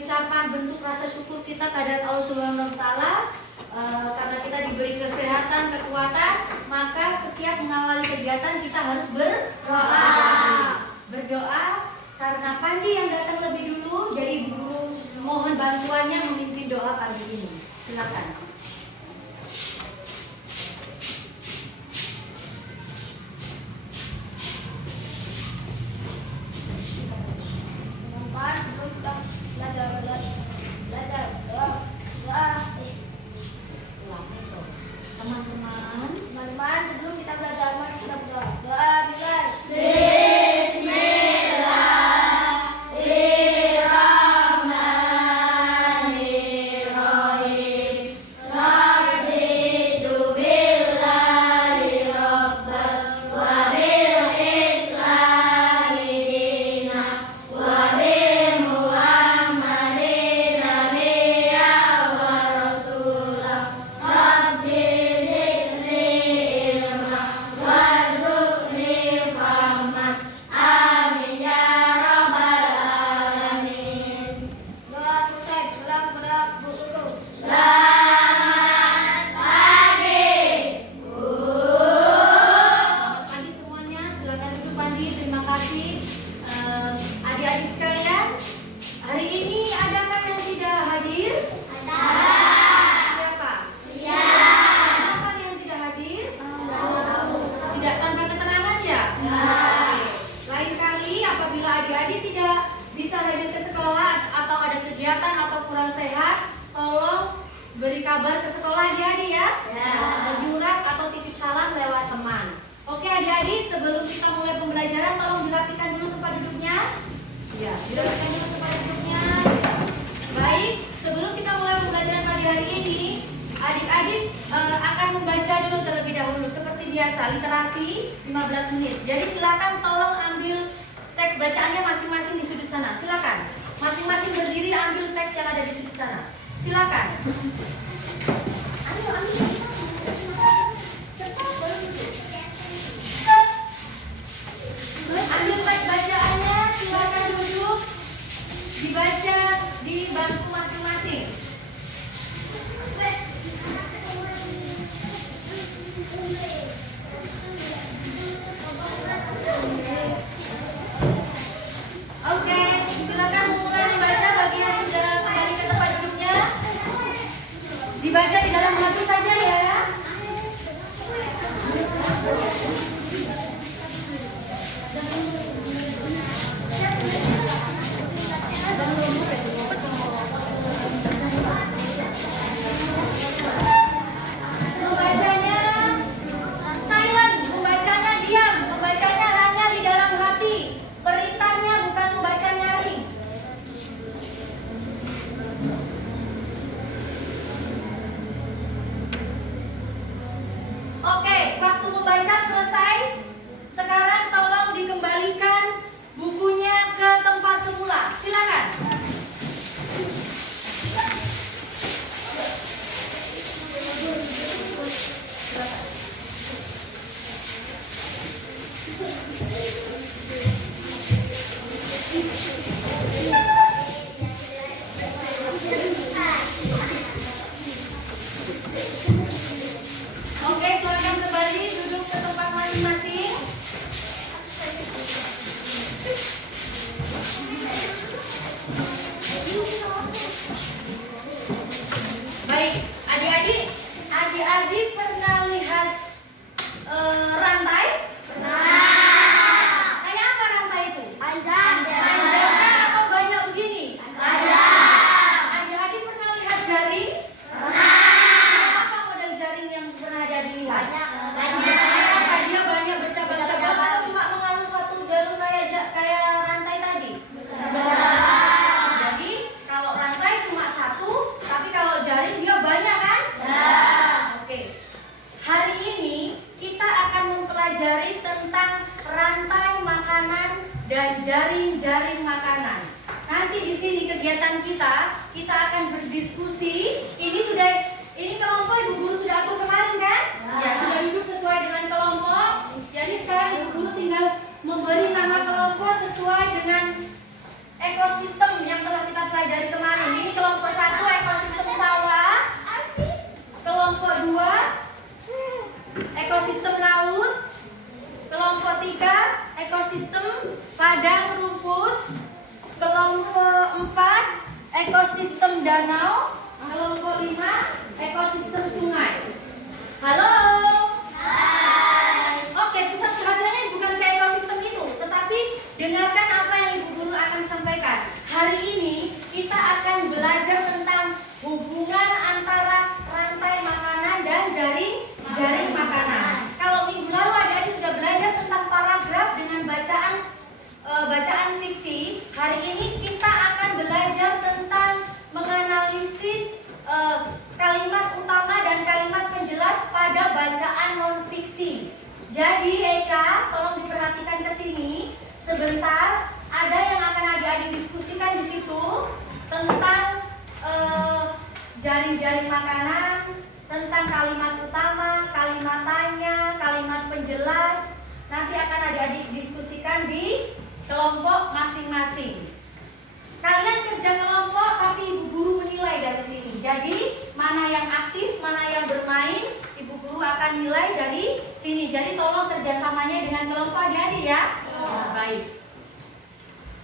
ucapan bentuk rasa syukur kita kehadirat Allah Subhanahu wa taala. Karena kita diberi kesehatan, kekuatan, maka setiap mengawali kegiatan kita harus berdoa. Karena Pandi yang datang lebih dulu, jadi guru mohon bantuannya memimpin doa pagi ini. Silakan. Sebelum kita belajar doa teman-teman sebelum kita belajar mari kita berdoa. Doa dimulai. Beri kabar ke sekolah adik-adik ya. Menyurat atau titip salam lewat teman. Oke adik-adik, sebelum kita mulai pembelajaran tolong dirapikan dulu tempat duduknya. Ya, dirapikan dulu tempat duduknya. Baik, sebelum kita mulai pembelajaran pagi hari ini, adik-adik akan membaca dulu terlebih dahulu seperti biasa, literasi 15 menit. Jadi silakan tolong ambil teks bacaannya masing-masing di sudut sana. Silakan. Masing-masing berdiri ambil teks yang ada di sudut sana. Silakan. Ambil teks bacaannya, silakan duduk. Dibaca di bangku masing-masing. Oke, silakan mulai membaca bagi yang sudah kembali ke tempat duduknya. Dibaca di dalam hati saja ya. Membacanya silent, membacanya diam, membacanya hanya di dalam hati. Perintahnya bukan membaca nyaring. Oke, waktu membaca selesai. Sekarang tolong dikembalikan bukunya ke tempat semula. Silakan. Oke, silakan kembali duduk ke tempat masing-masing. Baik, adik-adik pernah lihat rantai? Kayak apa rantai itu? Panjang atau banyak begini? Adik-adik pernah lihat jaring? Apa model jaring yang pernah jadi lihat? Apakah dia banyak bercabang-cabang atau cuma mengalun satu jalur kayak rantai tadi? Jadi kalau rantai cuma satu, tapi kalau jaring dia banyak kan? Oke. Hari ini kita akan mempelajari tentang rantai makanan dan jaring-jaring makanan. Nanti di sini kegiatan kita akan berdiskusi. Ini kelompok Ibu Guru sudah atur kemarin kan? Ya, sudah duduk sesuai dengan kelompok. Jadi sekarang Ibu Guru tinggal memberi nama kelompok sesuai dengan ekosistem yang telah kita pelajari kemarin. ekosistem danau. Kelompok 5, ekosistem sungai. Halo. Hai. Oke, pusat perhatiannya bukan ke ekosistem itu, tetapi dengarkan apa yang Ibu Guru akan sampaikan. Hari ini kita akan belajar tentang hubungan antara rantai makanan dan jaring makanan. Kalau minggu lalu adik-adik sudah belajar tentang paragraf dengan bacaan fiksi, hari ini kita akan belajar tentang menganalisis kalimat utama dan kalimat penjelas pada bacaan non-fiksi. Jadi Echa, tolong diperhatikan ke sini sebentar. Ada yang akan adik-adik diskusikan di situ tentang jaring-jaring makanan, tentang kalimat utama, kalimat tanya, kalimat penjelas. Nanti akan adik-adik diskusikan di kelompok masing-masing. Kalian kerja kelompok, tapi Ibu Guru menilai dari sini. Jadi mana yang aktif, mana yang bermain, Ibu Guru akan nilai dari sini. Jadi tolong kerjasamanya dengan kelompok adik-adik ya. Baik.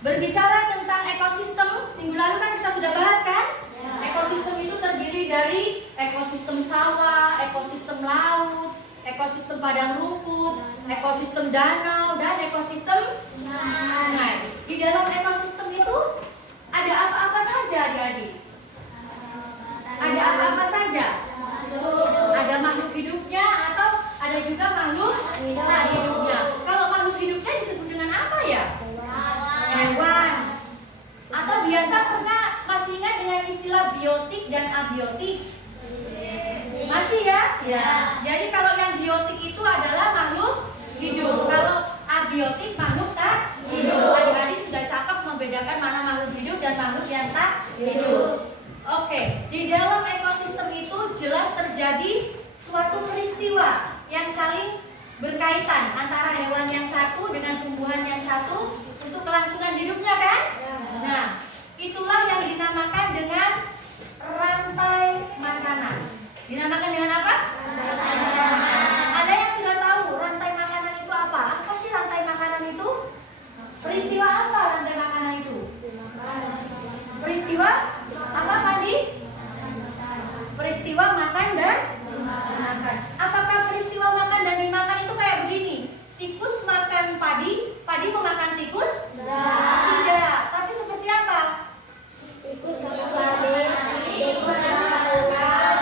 Berbicara tentang ekosistem, minggu lalu kan kita sudah bahas kan? Ekosistem itu terdiri dari ekosistem sawah, ekosistem laut, ekosistem padang rumput, ekosistem danau, dan ekosistem sungai. Di dalam ekosistem itu ada apa-apa saja adik-adik? Ada apa-apa saja? Ada makhluk hidupnya atau ada juga makhluk tak hidupnya. Kalau makhluk hidupnya disebut dengan apa ya? Hewan. Atau biasa pernah masih ingat dengan istilah biotik dan abiotik? Masih ya? Ya. Jadi kalau yang biotik itu adalah makhluk hidup. Kalau abiotik makhluk tak hidup. Adik-adik sudah cakap membedakan mana makhluk hidup dan makhluk yang tak hidup. Oke, di dalam ekosistem itu jelas terjadi suatu peristiwa yang saling berkaitan antara hewan yang satu dengan tumbuhan yang satu untuk kelangsungan hidupnya kan? Nah, itulah yang dinamakan dengan rantai makanan. Dinamakan dengan apa? Rantai makanan. Ada yang sudah tahu rantai makanan itu apa? Apa sih rantai makanan itu? Peristiwa apa rantai makanan itu? Peristiwa apa Pandi? Peristiwa makan dan dimakan. Apakah peristiwa makan dan dimakan itu kayak begini? Tikus makan padi, padi memakan tikus? Tidak. Tapi seperti apa? Tikus makan padi, tikus makan ular.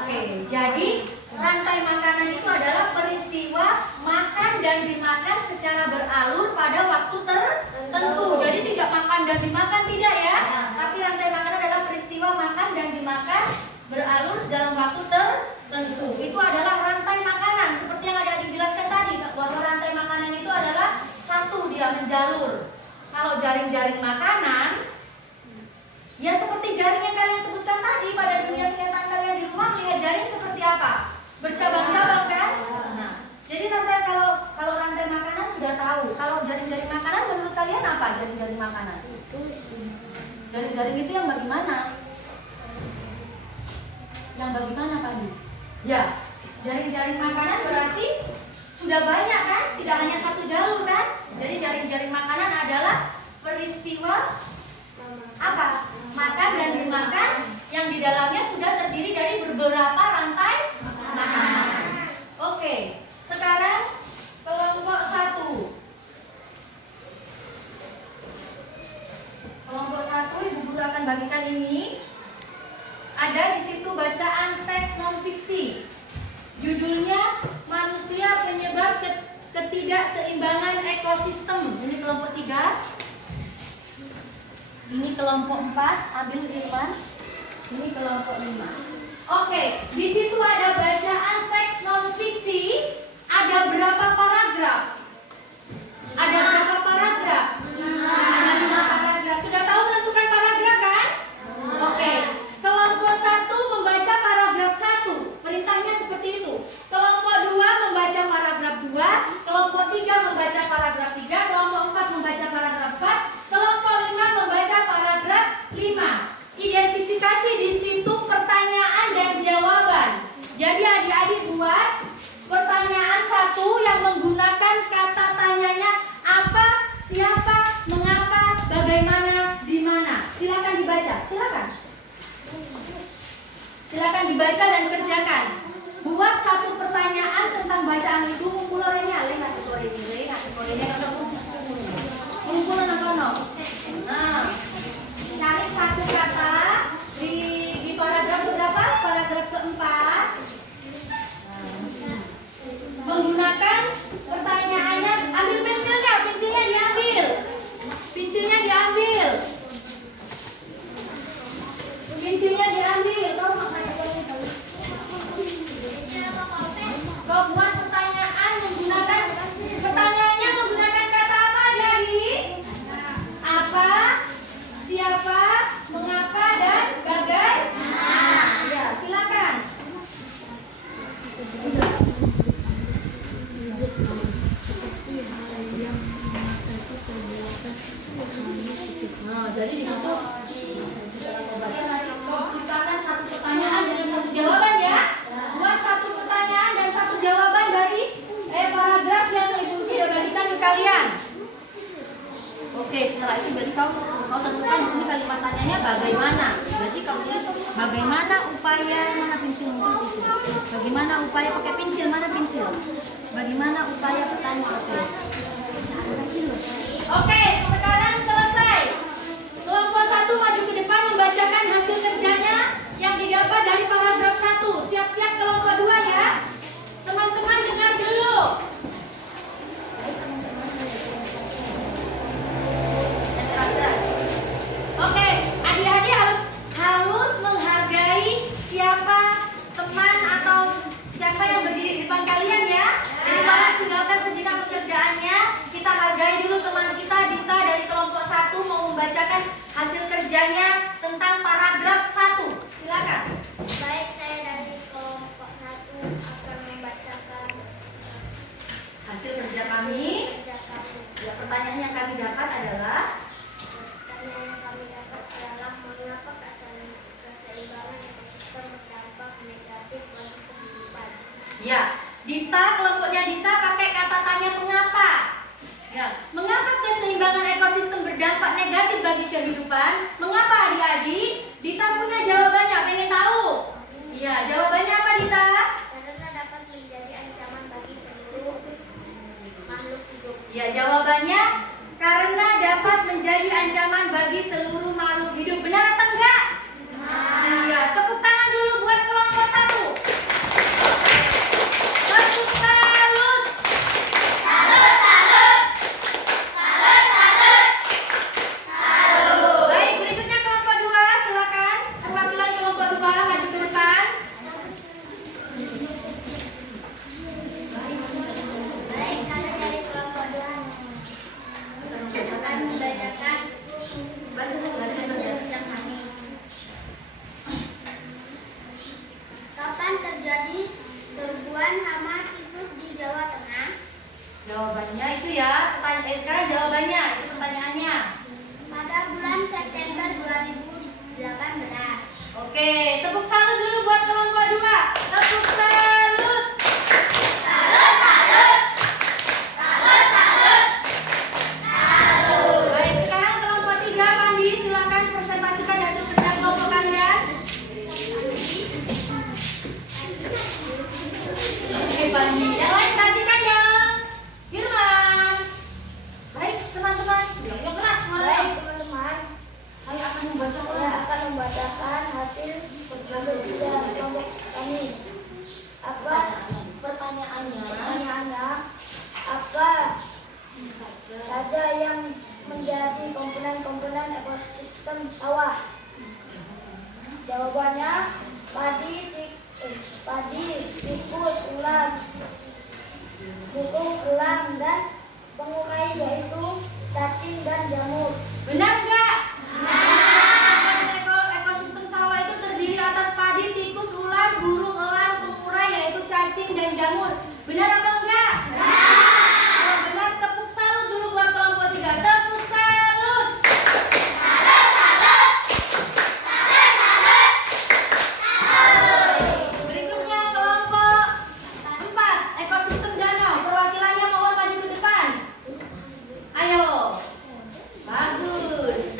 Oke, jadi rantai makanan itu adalah peristiwa makan dan dimakan secara beralur pada waktu tertentu. Jadi tidak makan dan dimakan tidak ya. Tapi rantai makanan adalah peristiwa makan dan dimakan beralur dalam waktu tertentu. Itu adalah rantai makanan. Seperti yang adik-adik jelaskan tadi, bahwa rantai makanan itu adalah satu, dia menjalur. Kalau jaring-jaring makanan, ya seperti jaring yang kalian sebutkan tadi pada dunia kenyataan kalian di rumah, lihat jaring seperti apa? Bercabang-cabang kan? Nah, jadi rantai kalau rantai makanan sudah tahu. Kalau jaring-jaring makanan menurut kalian apa jaring-jaring makanan? Jaring-jaring itu yang bagaimana? Yang bagaimana Pandi? Ya, jaring-jaring makanan berarti sudah banyak kan? Tidak hanya satu jalur kan? Jadi jaring-jaring makanan adalah peristiwa apa? Makan dan dimakan yang di dalamnya sudah terdiri dari beberapa rantai makanan. Oke, sekarang kelompok 1. Kelompok 1 Ibu Guru akan bagikan ini. Ada di situ bacaan teks non-fiksi. Judulnya Manusia Penyebab Ketidakseimbangan Ekosistem. Ini kelompok 3. Ini kelompok 4, ambil Irwan. Ini kelompok 5. Oke, di situ ada bacaan teks non-fiksi. Ada berapa paragraf? Ada berapa paragraf? Ada 5 paragraf. Sudah tahu menentukan paragraf kan? Oke. Kelompok 1 membaca paragraf 1. Perintahnya seperti itu. Kelompok 2 membaca paragraf 2. Kelompok 3 membaca paragraf 3. Kelompok 4 membaca paragraf 4. Kelompok 5 membaca paragraf 5. Identifikasi di situ pertanyaan dan jawaban. Jadi adik-adik buat pertanyaan 1 yang menggunakan kata tanyanya apa akan dibaca dan kerjakan. Buat satu pertanyaan tentang bacaan itu kumpulannya lain atau korenya kumpulan apa? Nah, cari satu kata di paragraf berapa? Paragraf keempat. Menggunakan pertanyaannya, ambil pensilnya diambil. Pensilnya diambil. Kau maknanya kau buat pertanyaan pertanyaannya menggunakan kata apa jadi? Apa, siapa, mengapa, dan bagaimana. Ya, silakan. Nah, jadi di situ ciptakan satu pertanyaan dengan satu jawaban ya. Buat satu pertanyaan dan satu jawaban dari paragraf yang Ibu sudah bagikan ke kalian. Oke, setelah itu berarti kau tentukan di sini kalimat tanyanya bagaimana. Berarti kau tulis bagaimana upaya mana pensil itu di situ. Bagaimana upaya pakai pensil mana pensil? Bagaimana upaya pertanyaan? Oke, sekarang selesai. Kelompok 1 maju ke depan membacakan hasil kerjanya yang didapat dari paragraf 1. Siap-siap kelompok 2 ya. Teman-teman dengar dulu. Oke, adik-adik harus menghargai siapa teman atau siapa yang berdiri di depan kalian ya. Jadi kalau tinggalkan sejenak pekerjaannya, kita hargai dulu teman kita Dita dari kelompok 1 mau membacakan hasil kerjanya tentang paragraf 1. Silakan. Baik, saya dari kelompok 1 akan membacakan Hasil kerja kami. kerja kami. Ya, pertanyaan yang kami dapat adalah Pertanyaan yang kami dapat adalah mengapa keseimbangan ekosistem berdampak negatif bagi kehidupan. ya, Dita, kelompoknya Dita pakai kata tanya mengapa. Ya, mengapa keseimbangan ekosistem berdampak negatif bagi kehidupan? Mengapa adik-adik? Dita punya jawabannya, pengen tahu? Iya, jawabannya apa Dita? Karena dapat menjadi ancaman bagi seluruh makhluk hidup. Ya, jawabannya karena dapat menjadi ancaman bagi seluruh makhluk hidup. Benar atau enggak? Iya, tepuk tangan dulu buat kelompok 1. Tepuk salut. Baik, berikutnya kelompok 2, silakan. Perwakilan kelompok 2 maju ke depan. Baik, kami dari kelompok 2 akan membacakan kerja kami. Kapan terjadi serbuan hama tikus di Jawa Tengah? Jawabannya itu ya. Sekarang jawabannya, itu pertanyaannya. Pada bulan September 2018. Oke, tepuk salut dulu buat kelompok 2. Tepuk salut. Baik, sekarang kelompok 3, Pandi, silakan presentasikan hasil kerja kelompok kalian. Oke, Pandi. Yang lain perhatikan dong. Firman. Baik, teman-teman. Yang keras suaranya. Baik, teman-teman, Saya akan membaca saya akan membacakan hasil kerja kelompok kami. Apa pertanyaannya? Apa saja yang menjadi komponen-komponen ekosistem sawah? Jawabannya padi, tikus, ulat, burung elang, dan pengurai yaitu cacing dan jamur. Benar enggak? Ekosistem sawah itu terdiri atas padi, tikus, ular, burung elang, pengurai yaitu cacing dan jamur. Benar apa enggak? Kalau benar, tepuk salut dulu buat kelompok 3. Tepuk salut. Berikutnya kelompok 4, ekosistem danau. Perwakilannya mohon maju ke depan. Ayo. Bagus.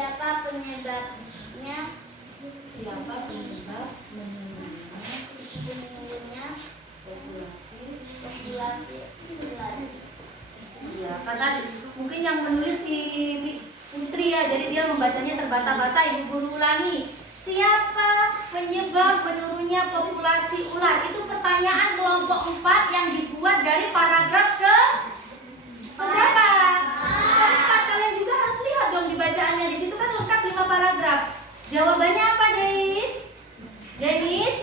Siapa penyebabnya? Siapa penyebab Menurunnya populasi ular. ya, kata mungkin yang menulis si Putri ya, jadi dia membacanya terbata-bata. Ibu guru ulangi. Siapa penyebab menurunnya populasi ular? Itu pertanyaan kelompok 4 yang dibuat dari paragraf ke berapa? Keempat. Kalian juga harus lihat dong di bacaannya. Di situ kan lengkap 5 paragraf. Jawabannya apa, Denis? Denis?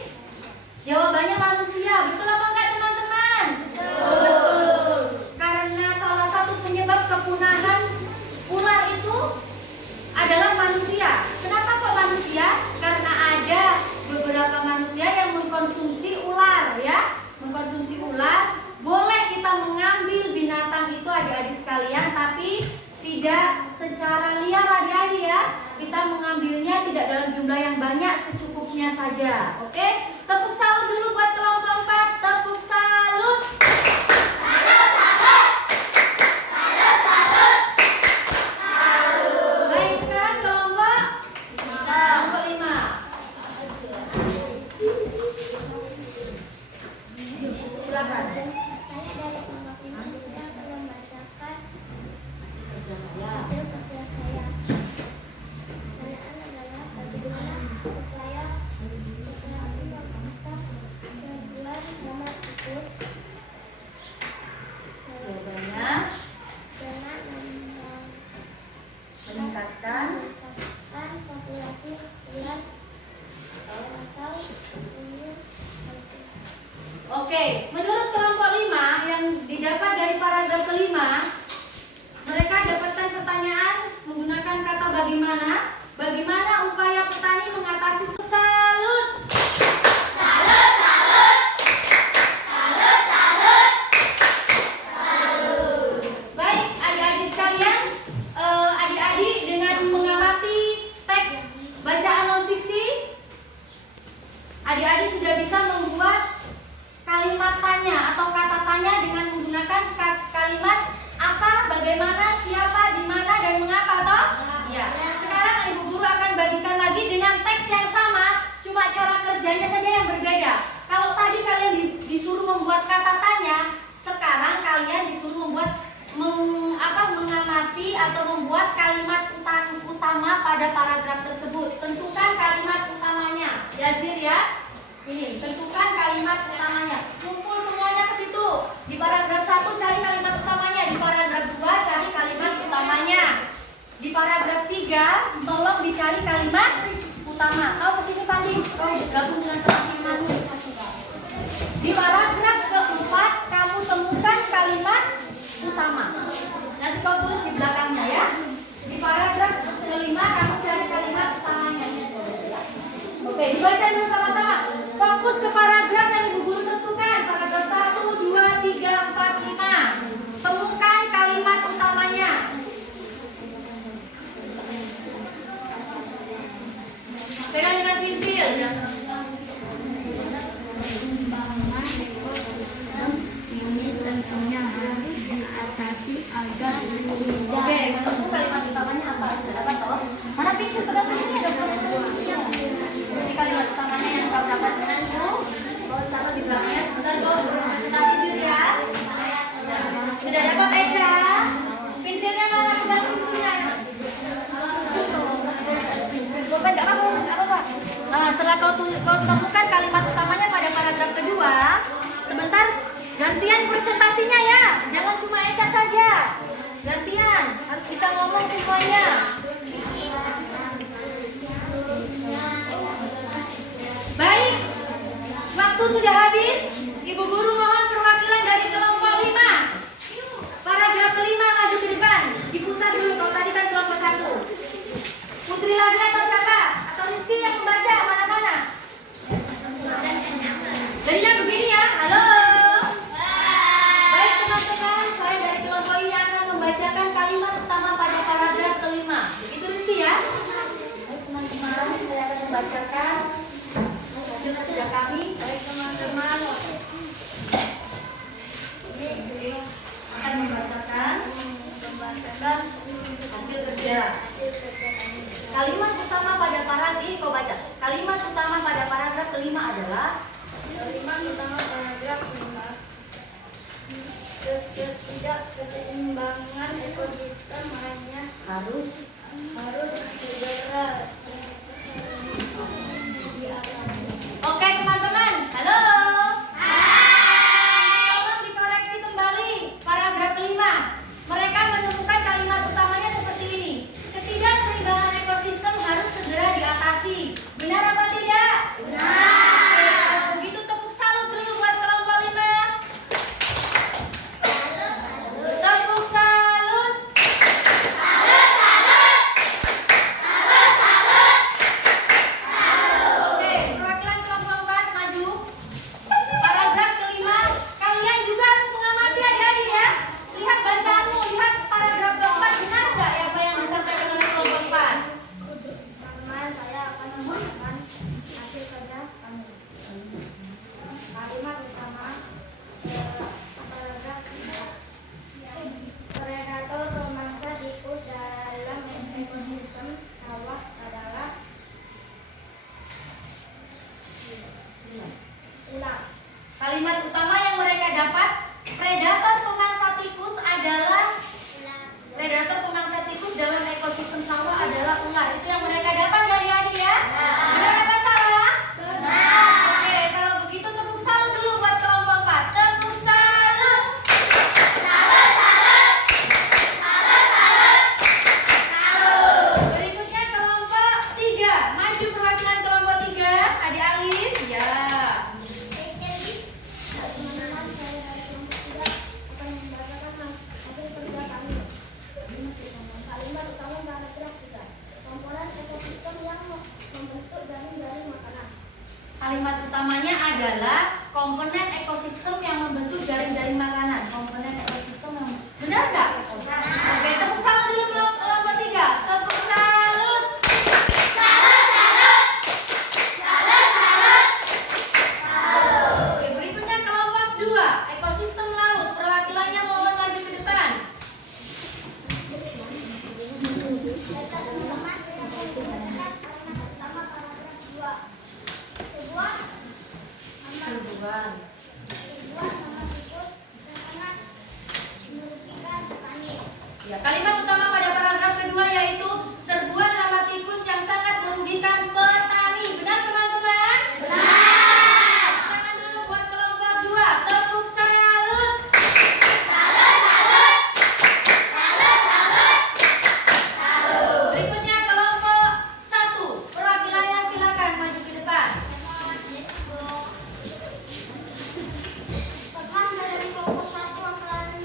Jawabannya manusia. Betul apa enggak, teman-teman? Betul. Karena salah satu penyebab kepunahan ular itu adalah manusia. Kenapa kok manusia? Karena ada beberapa manusia yang mengkonsumsi ular ya. Mengkonsumsi ular. Boleh kita mengambil binatang itu adik-adik sekalian, tapi tidak secara liar adik-adik ya. Kita mengambilnya tidak dalam jumlah yang banyak, secukupnya saja. Oke? Tepuk salut dulu buat kelompok 4. Tepuk salut. Baik, sekarang kelompok 5. Silakan. Saya dari kelompok 5 sudah membacakan Kerja saya. hasil kerja saya. Pertanyaan adalah bagaimana supaya populasi bangsa sebulan nomor tikus Jawabannya dengan meningkatkan meningkatkan populasi ular atau uyur. Oke, menurut kelompok 5 yang didapat dari paragraf kelima, mereka dapatkan pertanyaan menggunakan kata bagaimana. Bagaimana upaya petani mengatasi salut. Baik, adik-adik sekalian, adik-adik dengan mengamati teks bacaan non-fiksi, adik-adik sudah bisa membuat kalimat tanya atau kata tanya dengan menggunakan kalimat apa, bagaimana, siapa, di mana, dan mengapa, toh? Ya. Sekarang ibu guru akan bagikan lagi dengan teks yang sama, cuma cara kerjanya saja yang berbeda. Kalau tadi kalian disuruh membuat kata tanya, sekarang kalian disuruh membuat mengamati atau membuat kalimat utama pada paragraf tersebut. Tentukan kalimat utamanya. Yazir ya. Ini, tentukan kalimat utamanya. Kumpul semuanya ke situ. Di paragraf 1 cari kalimat utamanya, di paragraf 2 cari kalimat utamanya. Di paragraf 3 tolong dicari kalimat utama. Kau kesini Pandi, kau gabung dengan teman-teman. Di paragraf keempat kamu temukan kalimat utama. Nanti kau tulis di belakangnya ya. Di paragraf kelima kamu cari kalimat utamanya. Oke, dibaca dulu sama-sama. Fokus ke paragraf yang ibu guru tentukan. Paragraf 1, 2, 3, 4, 5. Temukan kalimat utamanya. Pegang dengan pensil. Ini tentunya harus diatasi agar Oke, menurutmu kalimat utamanya apa? Sudah dapat toh? Mana pensil? Pegang pensilnya dong. Ini kalimat utamanya yang kau dapatkan itu. Kau taruh di belakangnya. Sebentar kau kita tidur ya. Sudah dapat Eca? Pensilnya mana? Pegang pensilnya. Bapak enggak apa-apa. Nah, setelah kau temukan kalimat utamanya pada paragraf kedua, sebentar gantian presentasinya ya. Jangan cuma Eca saja. Gantian, harus bisa ngomong semuanya. Baik, waktu sudah habis. Ibu guru mohon perwakilan dari kelompok 5. Paragraf kelima maju ke depan. Diputar dulu, kalau tadi kan kelompok 1. Putri lagi atau siapa? Atau Rizky yang membaca? Mana-mana? Jadinya begini ya, halo. Baik teman-teman, saya dari kelompok ini akan membacakan kalimat utama pada paragraf kelima. Begitu Rizky ya? Baik teman-teman, saya akan membacakan hasil kerja kami. Baik teman-teman, akan membacakan hasil kerja. kalimat ini kau baca. Kalimat utama pada paragraf kelima adalah Kalimat utama paragraf 5. Ketidakkeseimbangan ekosistem hanya harus segera diatasi. Oke teman-teman, halo. Tolong dikoreksi kembali paragraf kelima. Mereka menemukan kalimat utamanya seperti ini. Ketidakseimbangan ekosistem harus segera diatasi. Benar apa tidak? Benar. Begitu tepuk salut dulu buat kelompok 5. Tepuk salut. Oke, perwakilan kelompok 4 maju. Paragraf kelima, kalian juga harus mengamati adik-adik ya. Lihat bacaanmu, lihat paragraf keempat, benar nggak ya apa yang disampaikan oleh kelompok 4? Teman-teman, saya akan membacakan hasil kerja kami. Kalimat utama paragraf 3. Predator pemangsa tikus dalam ekosistem sawah adalah ular. Kalimat utama yang mereka dapat, predator pemangsa tikus dalam ekosistem sawah adalah ular. Itu yang mereka dapat dari adik ya? Benar apa salah? Benar. Oke, kalau begitu tepuk salut dulu buat kelompok 4. Tepuk salut. Berikutnya kelompok 3. Maju perwakilan kelompok 3. Adik Alif. Ya. Teman-teman, saya dari kelompok 3 akan membacakan hasil kerja kami. Kalimat utama paragraf 3. Komponen ekosistem yang membentuk jaring-jaring makanan. Kalimat utamanya adalah komponen ekosistem yang membentuk jaring-jaring makanan. Komponen ekosistem yang benar nggak? Oke, tepuk salut dulu kelompok 3. Tepuk salut. Oke, berikutnya kelompok 2. Ekosistem laut. Perwakilannya mohon maju ke depan. Teman-teman, saya akan membacakan kalimat utama paragraf 2. Sebuah nama tikus sangat merugikan petani. Ya, kalimat utama pada paragraf kedua yaitu serbuan hama tikus yang sangat merugikan petani. Benar teman-teman? Benar. Tangan dulu buat kelompok 2. Tepuk salut. Berikutnya kelompok 1. Perwakilannya silakan maju ke depan. Teman, saya dari kelompok 1 akan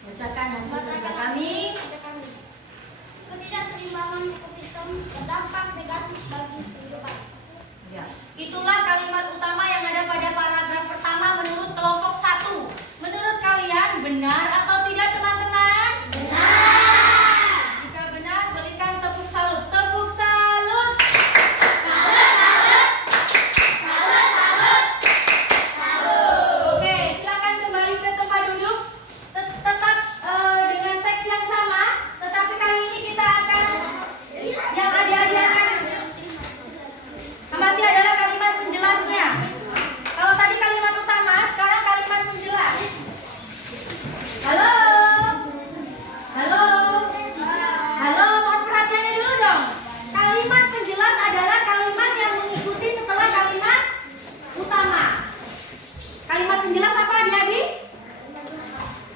Bacakan hasil kerja kami. Ketidakseimbangan ekosistem berdampak negatif bagi kehidupan. Ya, itulah kalimat utama yang ada pada paragraf pertama menurut kelompok 1. Menurut kalian benar atau tidak teman-teman? Benar. Jika benar, berikan tepuk salut. Tepuk salut. Oke, silakan kembali ke tempat duduk. Tetap dengan teks yang sama, tetapi kali ini kita akan yang adik-adik akan amati adalah kalimat penjelasnya. Kalau tadi kalimat utama, sekarang kalimat penjelas. Halo, halo, halo, mohon perhatiannya dulu dong. Kalimat penjelas adalah kalimat yang mengikuti setelah kalimat utama. Kalimat penjelas apa adik-adik?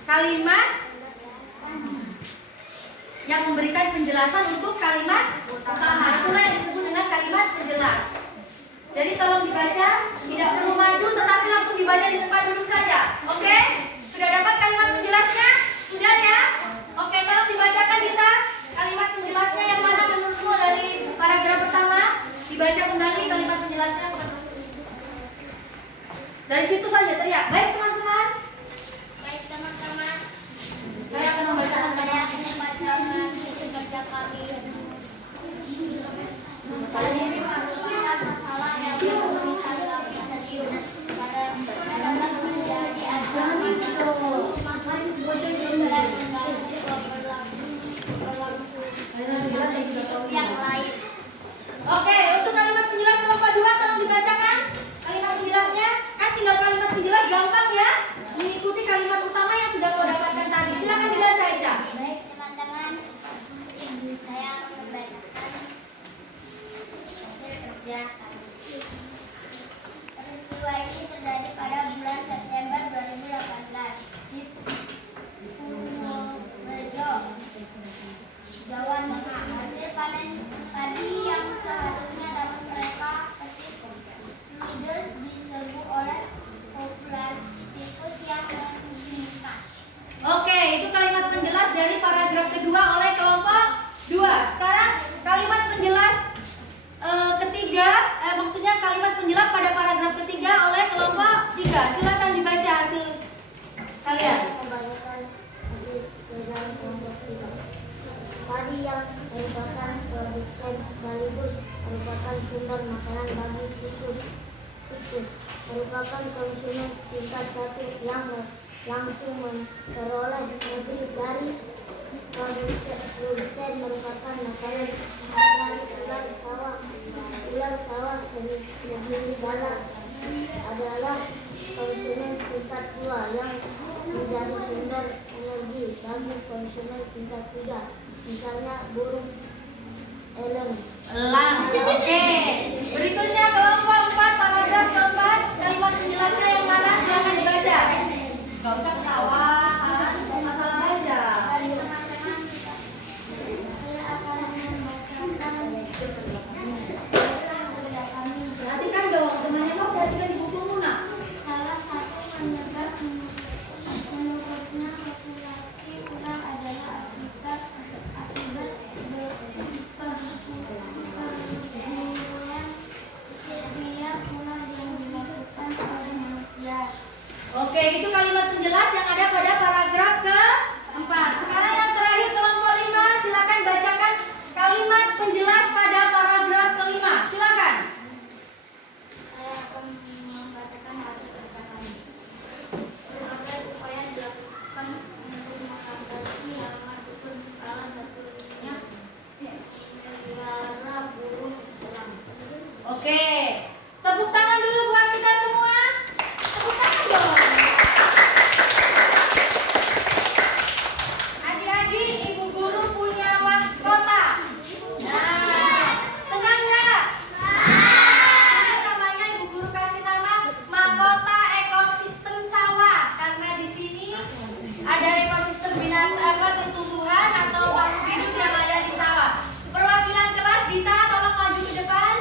Kalimat yang memberikan penjelasan untuk kalimat utama. Itulah yang disebut dengan kalimat penjelas. Jadi tolong dibaca, tidak perlu maju tetapi langsung dibaca di tempat duduk saja. Oke? Sudah dapat kalimat penjelasnya? Sudah ya? Oke, tolong dibacakan Dita. Kalimat penjelasnya yang mana menurutmu dari paragraf pertama? Dibaca kembali kalimat penjelasnya. Dari situ saja teriak. Baik teman-teman. Baik teman-teman, Saya akan membacakan saya akan membacakan hasil kerja kami. Kali ini merupakan masalah yang memberikan kami serius dalam menjadi ancaman berlangsung yang lain. mengiakan. Peristiwa ini terjadi pada bulan September 2018 di Purworejo, Jawa Tengah. Hasil panen padi yang seharusnya dapat mereka petik ludes diserbu oleh populasi tikus yang meningkat. Oke, itu kalimat penjelas dari paragraf kedua oleh kelompok 2. Sekarang kalimat penjelas ketiga, maksudnya kalimat penjelas pada paragraf ketiga oleh kelompok 3. Silakan dibaca hasil kalian. Kebanyakan hasil kerjaan kelompok 3. Padi yang merupakan produsen sekaligus merupakan sumber makanan bagi tikus. Merupakan konsumen tingkat 1 yang langsung memperoleh negeri dari produsen merupakan makanan dari ular sawah negeri dalam adalah konsumen tingkat 2 yang menjadi sumber energi bagi konsumen tingkat 3, misalnya burung elang. Oke. Berikutnya kelompok 4 paragraf keempat, kalimat penjelasnya yang mana? Silakan dibaca. Gak usah ketawa, kan? Masalah aja. Teman-teman, saya akan membacakan kerja kami. Perhatikan dong, temannya kok perhatikan di bukumu, nak. Salah satu penyebab menurutnya populasi ular adalah akibat perburuan setiap ular yang dilakukan oleh manusia. Oke, itu kalimat penjelas yang ada pada paragraf keempat. Sekarang yang terakhir kelompok 5, silakan bacakan kalimat penjelas pada paragraf kelima. Silakan. Saya akan membacakan hasil kerja kami. Berbagai upaya dilakukan untuk mengatasi hama tikus, salah satunya melihara burung elang. Oke, tepuk tangan dulu buat kita semua. Tepuk tangan dong. Adik-adik, ibu guru punya mahkota. Nah, senang nggak? Ini namanya ibu guru kasih nama mahkota ekosistem sawah, karena di sini ada ekosistem binatang tumbuhan atau makhluk hidup yang ada di sawah. Perwakilan kelas Gita, tolong maju ke depan.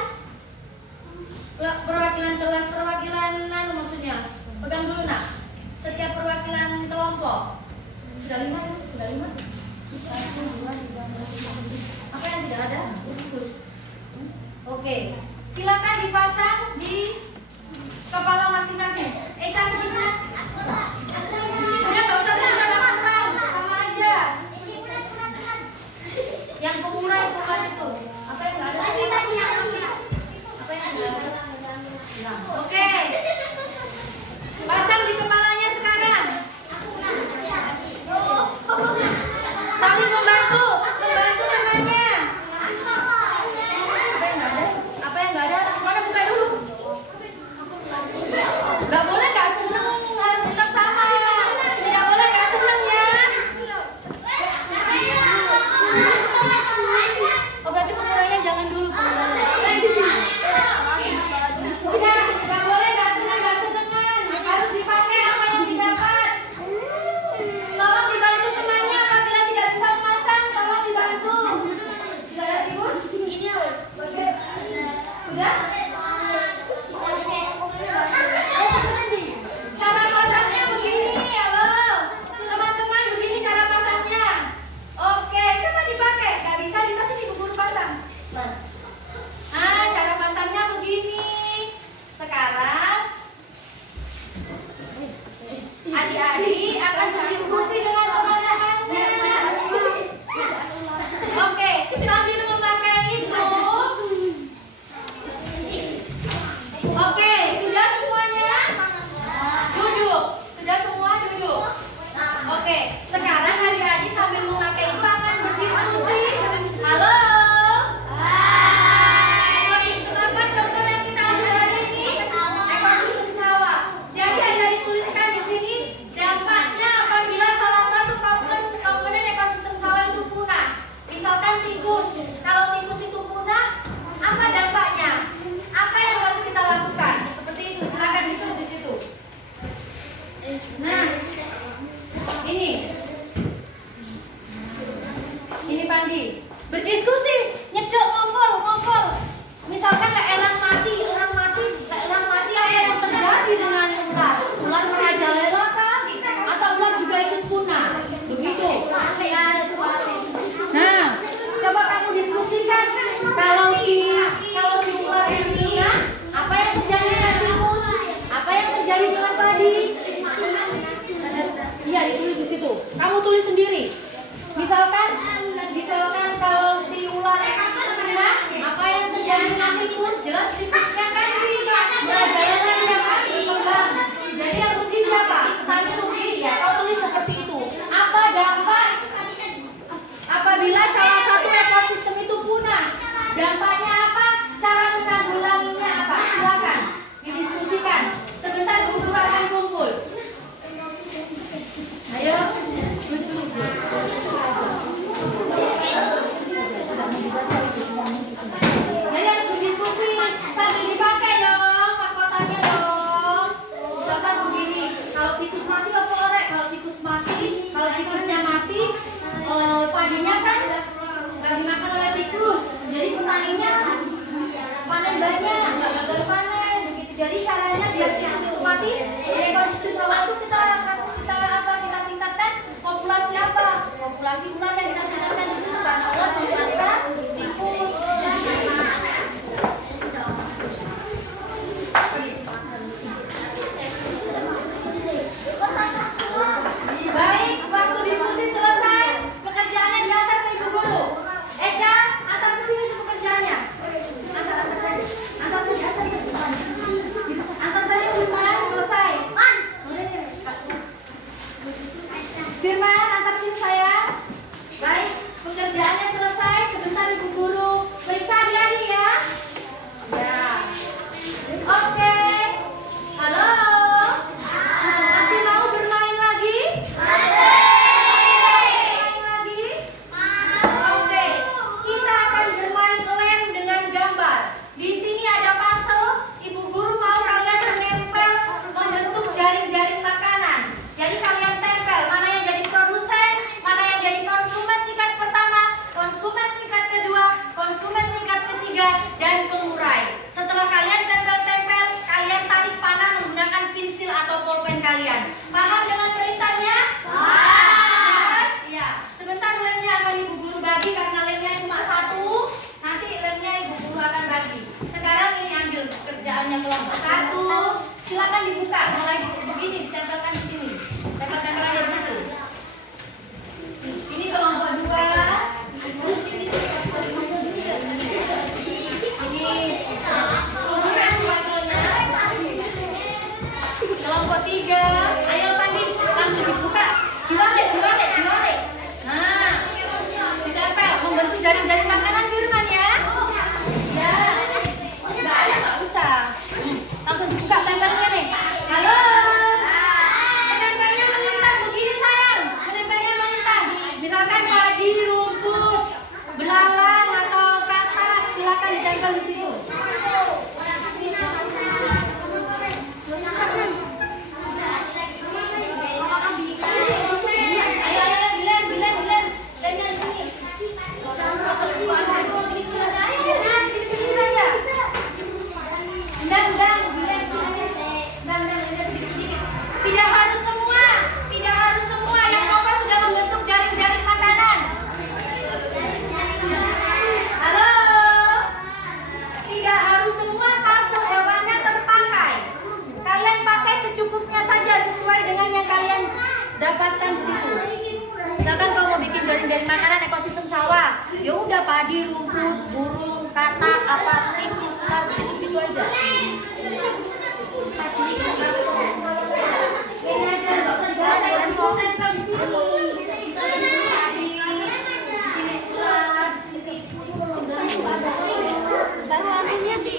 Perwakilan maksudnya. Pegang dulu, nak. Setiap perwakilan kelompok. Sudah 5 ya? Sudah 5? 1, 2, 3, 4. Apa yang tidak ada? Oke. Silakan dipasang di kepala masing-masing. Eca ke sini. Udah nggak usah pindah lama-lama, sama aja. Yang pemurah itu kan itu. Apa yang nggak ada? Apa yang nggak ada? Oke. Pasang di kepalanya sekarang. Saling membantu temannya. Apa yang nggak ada? Apa yang nggak ada? Mana buka dulu. Dampaknya apa? Cara menanggulanginya apa? Silakan didiskusikan. Sebentar Bu Guru akan kumpul. Ayo. Jadi harus berdiskusi sambil dipakai dong mahkotanya dong. Misalkan begini, kalau tikus mati apa orek? Kalau tikus mati, kalau tikusnya mati, padinya kan nggak dimakan oleh tikus. Jadi petaninya panen banyak, nggak gagal panen. Begitu. Jadi caranya biar tikus itu mati, ekosistem sawah itu kita tingkatkan populasi apa? Populasi ular yang kita tingkatkan di situ karena ular memangsa tikus. Baik, waktu diskusi selesai. Pekerjaannya diantar ke Ibu Guru. Eca, antar ke sini tuh pekerjaannya. Antar saja. Antar saja Firman, selesai. Firman, antar sini saya. Baik, pekerjaannya selesai. Sebentar Ibu Guru. Periksa adik-adik ya. Ya. Oke. Halo. Masih mau bermain lagi? Bermain lagi? Oke. Kita akan bermain lem dengan gambar. Di sini ada puzzle. Ibu Guru mau kalian menempel membentuk jaring-jaring makanan. Jadi kalian tempel mana yang jadi produsen, mana yang jadi konsumen tingkat pertama, konsumen tingkat kedua, konsumen tingkat ketiga, dan pengurai. Setelah kalian tempel-tempel, kalian tarik panah menggunakan pensil atau pulpen kalian. Paham dengan perintahnya? Paham. Ya. Sebentar lemnya akan Ibu Guru bagi karena lemnya cuma satu. Nanti lemnya Ibu Guru akan bagi. Sekarang ini ambil kerjaannya kelompok 1. Silakan dibuka. Mulai begini ditempelkan di sini. Tempel-tempel aja di situ. Ini kelompok 2. Kelompok 3, ayo Pandi, langsung dibuka. Diwalik. Nah, ditempel, membentuk jaring-jaring makanan Firman ya. Ya, nggak usah. Langsung dibuka tempelnya nih. Halo. Menempelnya melintang begini sayang. Menempelnya melintang. Misalkan padi, rumput, belalang atau katak, silakan ditempel di situ. Ayo, dilem. Lemnya di sini. Tidak harus semua. Yang Papa sudah membentuk jaring-jaring makanan. Halo. Tidak harus semua puzzle hewannya terpakai. Kalian pakai secukupnya saja sesuai dengan yang kalian dapatkan di situ. Misalkan kalau mau bikin jaring-jaring makanan ekosistem sawah, ya udah padi, rumput, burung, katak, apa, tikus, ular, begitu aja. Ini aja nggak usah dibahas, saya tempel di sini. Padi, di sini ular, di sini tikus, baru ambilnya di.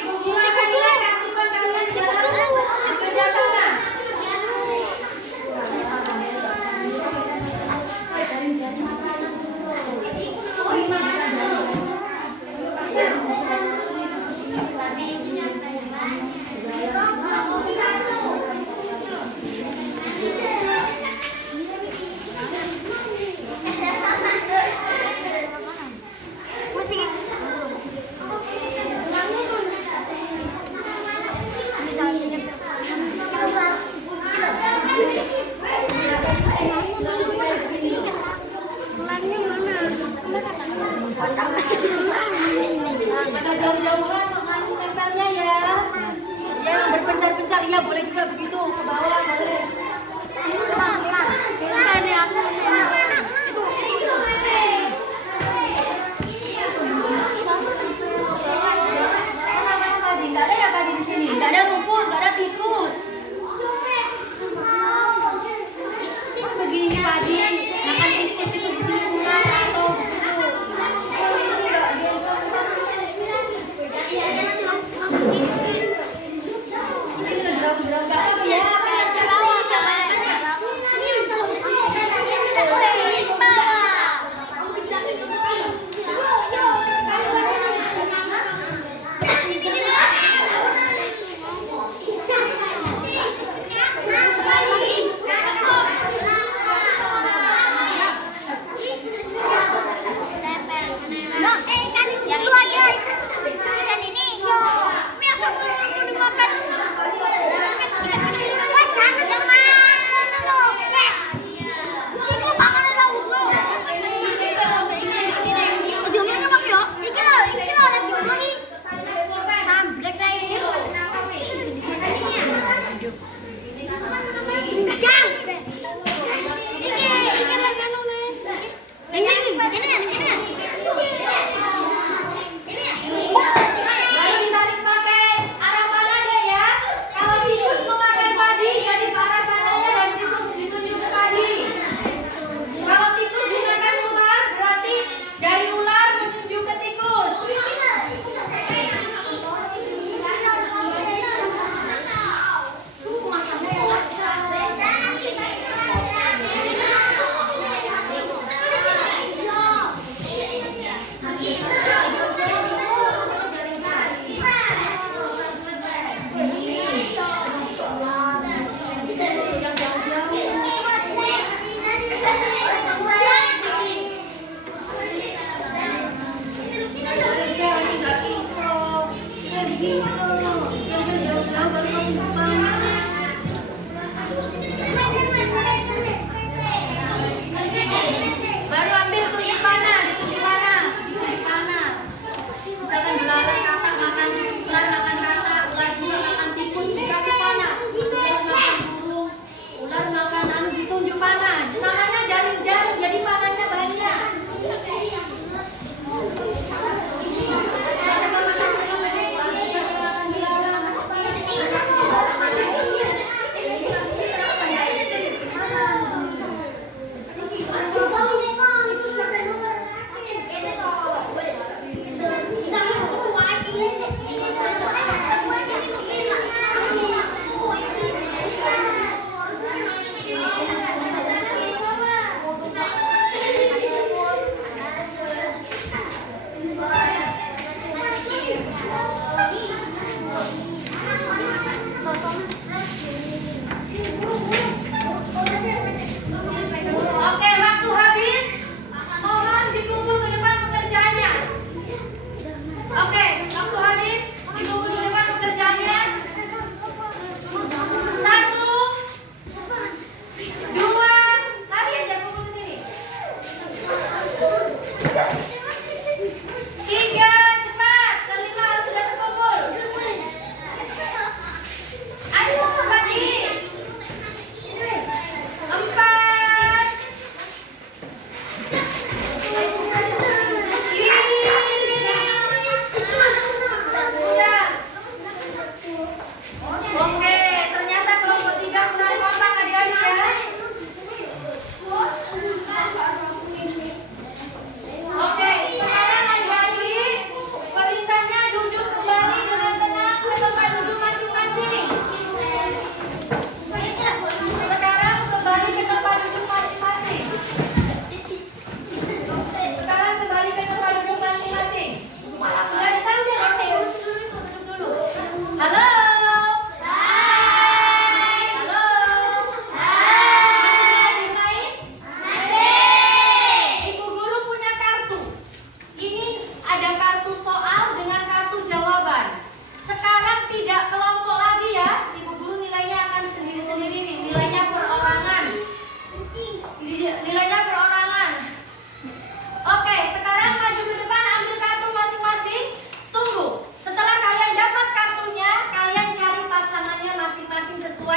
Ibu Guru akan lakukan kalian bekerja sama. Agak jauh-jauhan mengasih tempelnya ya. Yang berpencar-pencar ya boleh juga begitu ke bawah boleh. Nggak ada ya tadi di sini. Nggak ada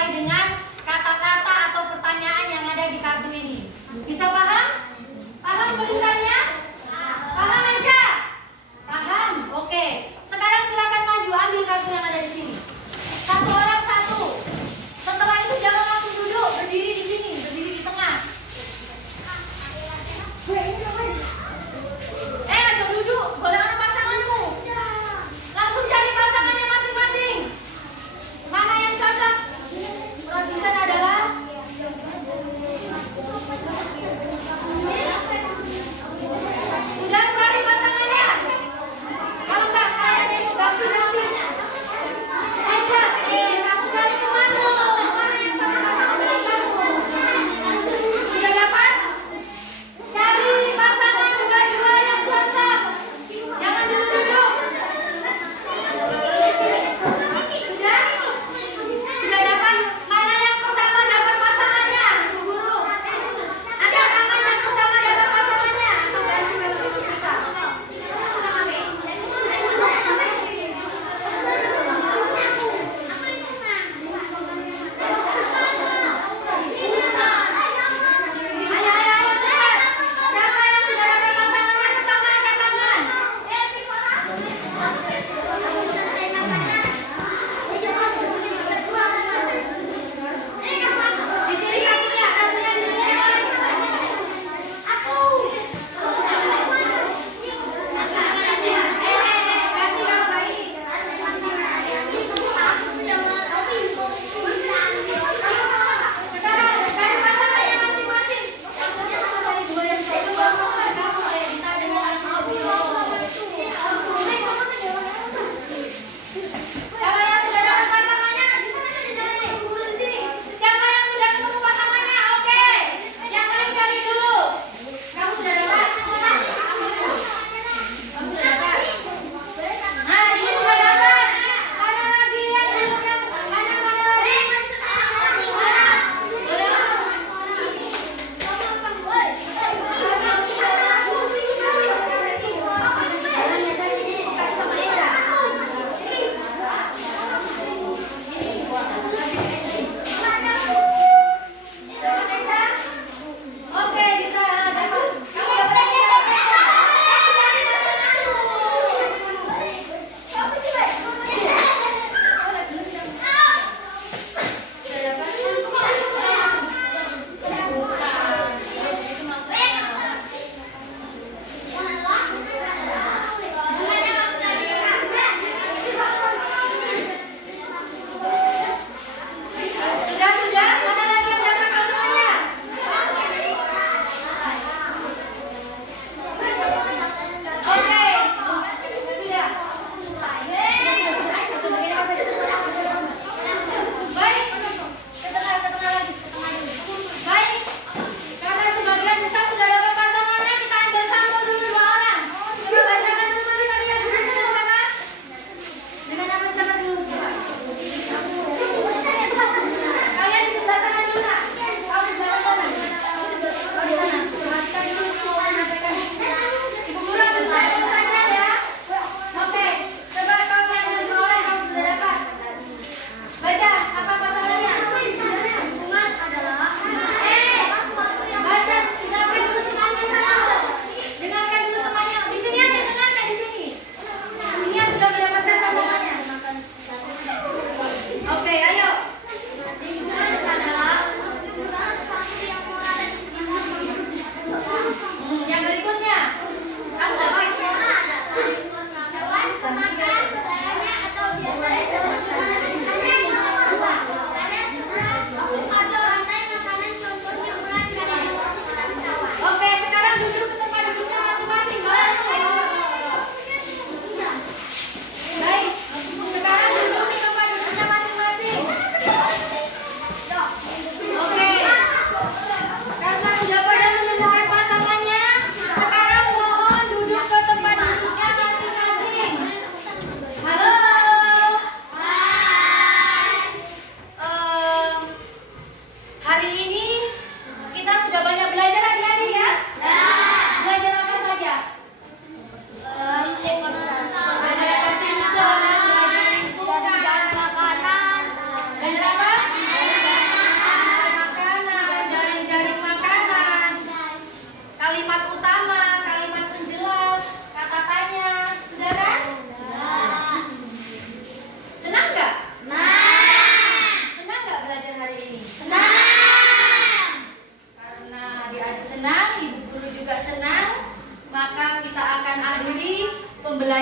sesuai dengan kata-kata atau pertanyaan yang ada di kartu ini. Bisa paham? Paham tulisannya? Paham aja? Paham? Oke. Sekarang silakan maju ambil kartu yang ada di sini. Satu orang satu. Setelah itu jangan langsung duduk, berdiri di sini, berdiri di tengah. Ayo duduk, boleh ada pasanganmu. Langsung cari pasangannya masing-masing. Mana yang cocok?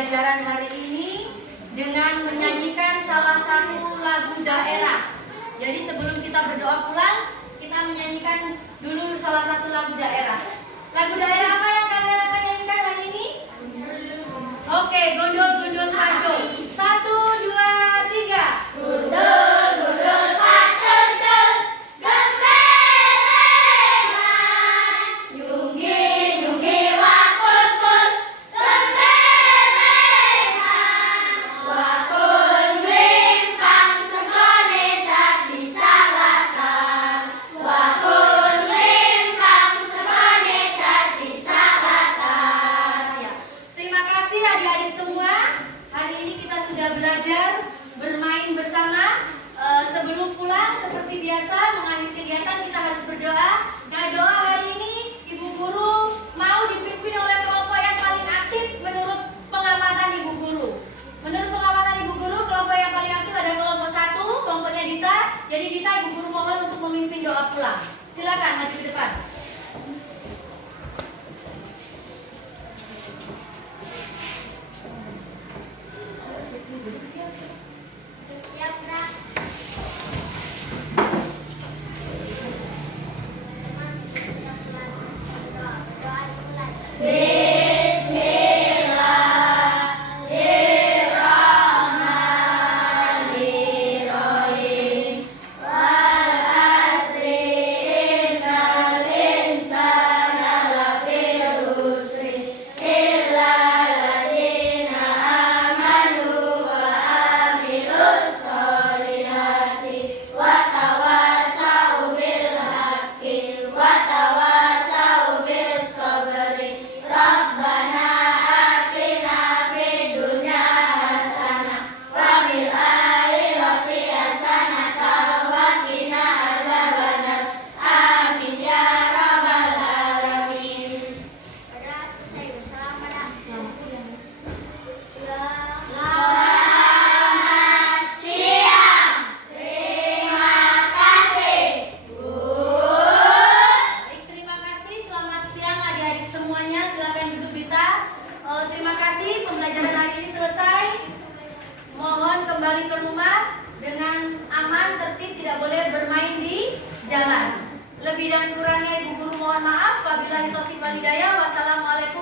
pembelajaran hari ini dengan menyanyikan salah satu lagu daerah. Jadi sebelum kita berdoa pulang, kita menyanyikan dulu salah satu lagu daerah. Lagu daerah apa yang kalian akan nyanyikan hari ini? Oke, gondol-gondol pacul. 1, 2, 3. Gundul, gundul, pacul, cul, gembelengan. Nyunggi, nyunggi, wakul, kul, gembelengan. Wakul mlimpang, segone dadi salatan. Wakul mlimpang, segone dadi salatan. Ya. Terima kasih adik-adik semua. Hari ini kita sudah belajar bermain bersama. Sebelum pulang seperti biasa mengakhiri kegiatan kita harus berdoa. Nah, doa hari ini Ibu Guru mau dipimpin oleh kelompok yang paling aktif menurut pengamatan Ibu Guru. Menurut pengamatan Ibu Guru, kelompok yang paling aktif ada kelompok 1, kelompoknya Dita. Jadi Dita, Ibu Guru mohon untuk memimpin doa pulang. Silakan maju ke depan. Siap, Kak. Doa dimulai. Bismillahirrahmanirrahim. Wal asri innal insana lafi khusr illa alladziina amanu wa amilus solihati wa tawasau bil haqqi wa tawasau bis sabri. Rabbana atina fid dunya hasanah wa fil akhirati hasanah wa qina adzabannar. Amin ya rabbal alamin. Pada saya bersalam pada selamat siang. Selamat siang. Terima kasih. Baik, terima kasih. Selamat siang adik-adik semuanya. Silakan duduk Dita. Terima kasih pembelajaran hari ini selesai. Mohon kembali ke rumah dengan aman, tertib, tidak boleh bermain di jalan. Lebih dan kurangnya Ibu Guru mohon maaf. Wabillahi taufiq wal hidayah. Wassalamualaikum